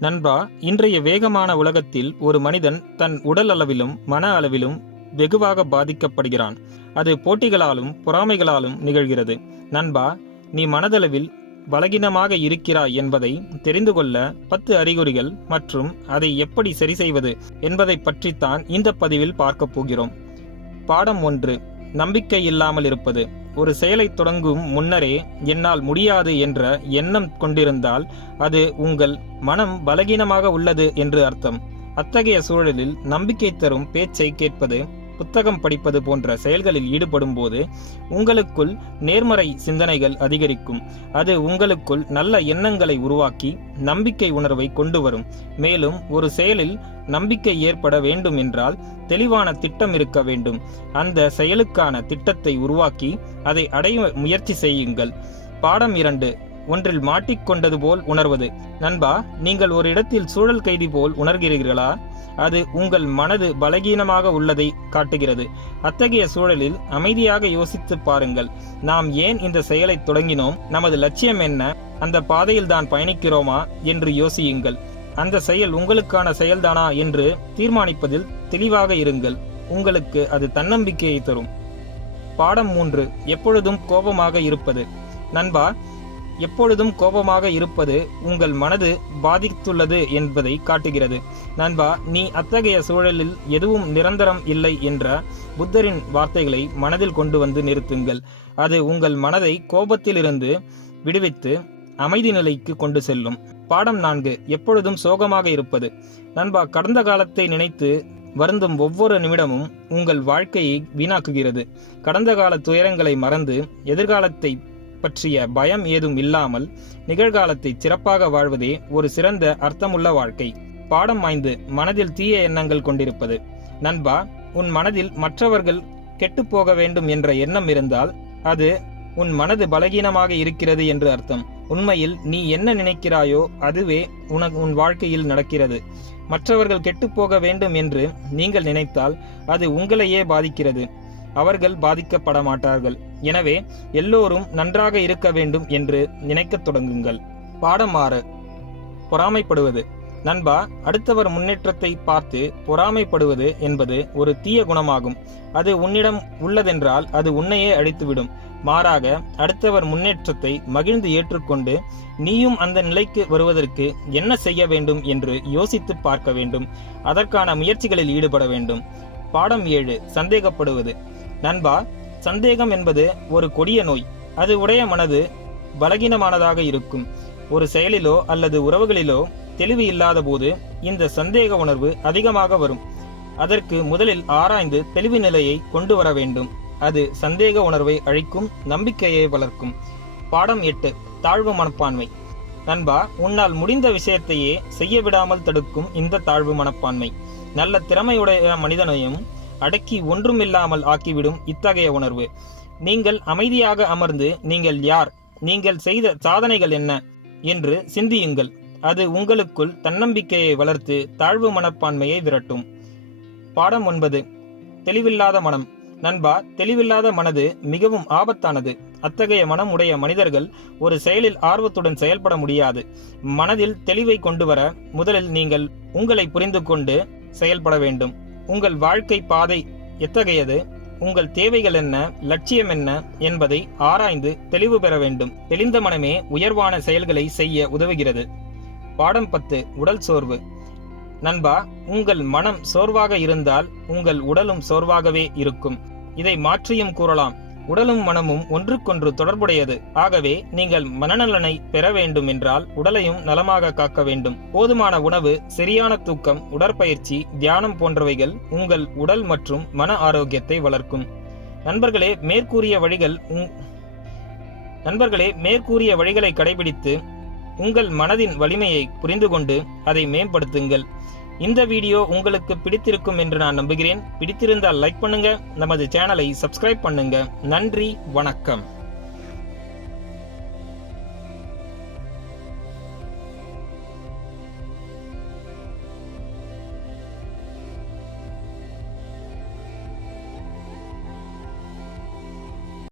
நண்பா இன்றைய வேகமான உலகத்தில் ஒரு மனிதன் தன் உடல் அளவிலும் மன அளவிலும் வெகுவாக பாதிக்கப்படுகிறான். அது போட்டிகளாலும் பொறாமைகளாலும் நிகழ்கிறது. நண்பா நீ மனதளவில் பலகீனமாக இருக்கிறாய் என்பதை தெரிந்து கொள்ள பத்து அறிகுறிகள் மற்றும் அதை எப்படி சரி செய்வது என்பதை பற்றித்தான் இந்த பதிவில் பார்க்கப் போகிறோம். பாடம் ஒன்று நம்பிக்கை இல்லாமல் இருப்பது. ஒரு செயலை தொடங்கும் முன்னரே என்னால் முடியாது என்ற எண்ணம் கொண்டிருந்தால் அது உங்கள் மனம் பலகீனமாக உள்ளது என்று அர்த்தம். அத்தகைய சூழலில் நம்பிக்கை தரும் பேச்சை கேட்பது புத்தகம் படிப்பது போன்ற செயல்களில் ஈடுபடும் போது உங்களுக்குள் நேர்மறை சிந்தனைகள் அதிகரிக்கும். அது உங்களுக்குள் நல்ல எண்ணங்களை உருவாக்கி நம்பிக்கை உணர்வை கொண்டு வரும். மேலும் ஒரு செயலில் நம்பிக்கை ஏற்பட வேண்டும் என்றால் தெளிவான திட்டம் இருக்க வேண்டும். அந்த செயலுக்கான திட்டத்தை உருவாக்கி அதை அடைய முயற்சி செய்யுங்கள். பாடம் இரண்டு. ஒன்றில் மாட்டிக்கொண்டது போல் உணர்வது. நண்பா நீங்கள் ஒரு இடத்தில் சூழல் கைதி போல் உணர்கிறீர்களா? அது உங்கள் மனது பலகீனமாக உள்ளதை காட்டுகிறது. அத்தகைய சூழலில் அமைதியாக யோசித்து பாருங்கள். நாம் ஏன் இந்த செயலை தொடங்கினோம்? நமது லட்சியம் என்ன? அந்த பாதையில் தான் பயணிக்கிறோமா? என்று யோசியுங்கள். அந்த செயல் உங்களுக்கான செயல்தானா? என்று தீர்மானிப்பதில் தெளிவாக இருங்கள். உங்களுக்கு அது தன்னம்பிக்கையை தரும். பாடம் மூன்று. எப்பொழுதும் கோபமாக இருப்பது. நண்பா எப்பொழுதும் கோபமாக இருப்பது உங்கள் மனது பாதித்துள்ளது என்பதை காட்டுகிறது. நண்பா நீ அத்தகைய சூழலில் எதுவும் நிரந்தரம் இல்லை என்ற புத்தரின் வார்த்தைகளை மனதில் கொண்டு வந்து நிறுத்துங்கள். அது உங்கள் மனதை கோபத்திலிருந்து விடுவித்து அமைதி நிலைக்கு கொண்டு செல்லும். பாடம் நான்கு. எப்பொழுதும் சோகமாக இருப்பது. நண்பா கடந்த காலத்தை நினைத்து வருந்தும் ஒவ்வொரு நிமிடமும் உங்கள் வாழ்க்கையை வீணாக்குகிறது. கடந்த கால துயரங்களை மறந்து எதிர்காலத்தை பற்றிய பயம் ஏதும் இல்லாமல் நிகழ்காலத்தை சிறப்பாக வாழ்வதே ஒரு சிறந்த அர்த்தமுள்ள வாழ்க்கை. பாடம் வாய்ந்து மனதில் தீய எண்ணங்கள் கொண்டிருப்பது. நண்பா உன் மனதில் மற்றவர்கள் கெட்டுப்போக வேண்டும் என்ற எண்ணம் இருந்தால் அது உன் மனது பலகீனமாக இருக்கிறது என்று அர்த்தம். உண்மையில் நீ என்ன நினைக்கிறாயோ அதுவே உனக்கு உன் வாழ்க்கையில் நடக்கிறது. மற்றவர்கள் கெட்டுப்போக வேண்டும் என்று நீங்கள் நினைத்தால் அது உங்களையே பாதிக்கிறது. அவர்கள் பாதிக்கப்பட மாட்டார்கள் எனவே எல்லோரும் நன்றாக இருக்க வேண்டும் என்று நினைக்கத் தொடங்குங்கள். பாடம் ஆறு. பொறாமைப்படுவது. நண்பா அடுத்தவர் முன்னேற்றத்தை பார்த்து பொறாமைப்படுவது என்பது ஒரு தீய குணமாகும். அது உன்னிடம் உள்ளதென்றால் அது உன்னையே அழித்துவிடும். மாறாக அடுத்தவர் முன்னேற்றத்தை மகிழ்ந்து ஏற்றுக்கொண்டு நீயும் அந்த நிலைக்கு வருவதற்கு என்ன செய்ய வேண்டும் என்று யோசித்து பார்க்க வேண்டும். அதற்கான முயற்சிகளில் ஈடுபட வேண்டும். பாடம் ஏழு. சந்தேகப்படுவது. நண்பா சந்தேகம் என்பது ஒரு கொடிய நோய். அது உடைய மனது பலகீனமானதாக இருக்கும். ஒரு செயலிலோ அல்லது உறவுகளிலோ தெளிவு இல்லாத போது இந்த சந்தேக உணர்வு அதிகமாக வரும். அதற்கு முதலில் ஆராய்ந்து தெளிவு நிலையை கொண்டு வர வேண்டும். அது சந்தேக உணர்வை அழிக்கும் நம்பிக்கையை வளர்க்கும். பாடம் எட்டு தாழ்வு மனப்பான்மை. நண்பா உன்னால் முடிந்த விஷயத்தையே செய்ய விடாமல் தடுக்கும் இந்த தாழ்வு மனப்பான்மை. நல்ல திறமையுடைய மனிதனையும் அடக்கி ஒன்றுமில்லாமல் ஆக்கிவிடும் இத்தகைய உணர்வு. நீங்கள் அமைதியாக அமர்ந்து நீங்கள் யார்? நீங்கள் செய்த சாதனைகள் என்ன? என்று சிந்தியுங்கள். அது உங்களுக்குள் தன்னம்பிக்கையை வளர்த்து தாழ்வு மனப்பான்மையை விரட்டும். பாடம் ஒன்பது. தெளிவில்லாத மனம். நண்பா தெளிவில்லாத மனது மிகவும் ஆபத்தானது. அத்தகைய மனம் உடைய மனிதர்கள் ஒரு செயலில் ஆர்வத்துடன் செயல்பட முடியாது. மனதில் தெளிவை கொண்டு வர முதலில் நீங்கள் உங்களை புரிந்து கொண்டு செயல்பட வேண்டும். உங்கள் வாழ்க்கை பாதை எத்தகையது? உங்கள் தேவைகள் என்ன? லட்சியம் என்ன? என்பதை ஆராய்ந்து தெளிவு பெற வேண்டும். தெளிந்த மனமே உயர்வான செயல்களை செய்ய உதவுகிறது. பாடம் பத்து உடல் சோர்வு. நண்பா உங்கள் மனம் சோர்வாக இருந்தால் உங்கள் உடலும் சோர்வாகவே இருக்கும். இதை மாற்றியும் கூறலாம். உடலும் மனமும் ஒன்றுக்கொன்று தொடர்புடையது. ஆகவே நீங்கள் மனநலனை பெற வேண்டும் என்றால் உடலையும் நலமாக காக்க வேண்டும். போதுமான உணவு சரியான தூக்கம் உடற்பயிற்சி தியானம் போன்றவைகள் உங்கள் உடல் மற்றும் மன ஆரோக்கியத்தை வளர்க்கும். நண்பர்களே மேற்கூறிய வழிகள் நண்பர்களே மேற்கூறிய வழிகளை கடைபிடித்து உங்கள் மனதின் வலிமையை புரிந்து கொண்டு அதை மேம்படுத்துங்கள். இந்த வீடியோ உங்களுக்கு பிடித்திருக்கும் என்று நான் நம்புகிறேன். பிடித்திருந்தால் லைக் பண்ணுங்க. நமது சேனலை சப்ஸ்கிரைப் பண்ணுங்க. நன்றி வணக்கம்.